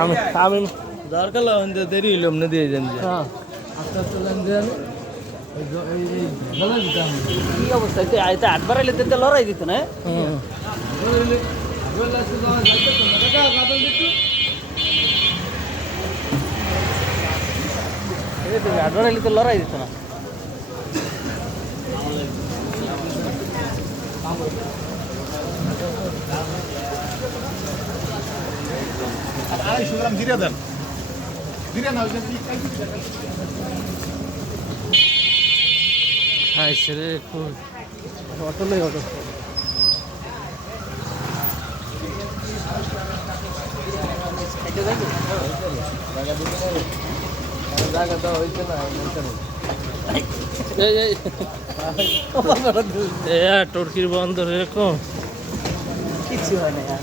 আমি আমি দরকার হলে দেরি হইলাম না দিয়ে যান যে। আস্তে আস্তে যে আমি কি অবস্থা? এতে আটবার এলে তেতে লড়াই দিত না আটবার এলে তো লড়াই দিত না। আড়াইশো গ্রাম জিরে দেন। জিরে না ওইটা কি আইসে অটো লই অটো জায়গা তো হয়েছে না এই এই। এ টর্কির বন্দর এরকম। কিচ্ছু হয় না আর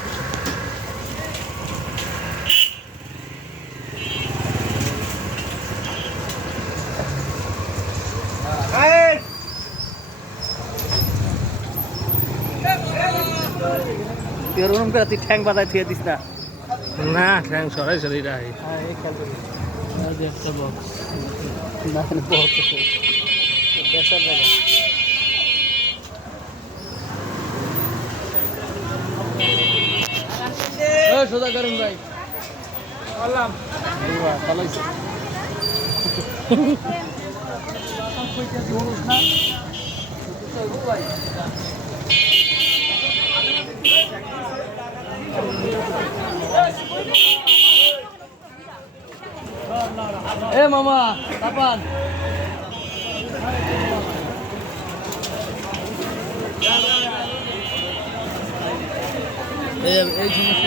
তুই ওরকম করে তুই ঠ্যাং বাজায় থুয়ে দিস না। না ঠ্যাং সরাই সরাই রাখি হ্যাঁ সোজা করেন ভাই। বাহ, ভালো হয়েছে এ মামা তাপান এই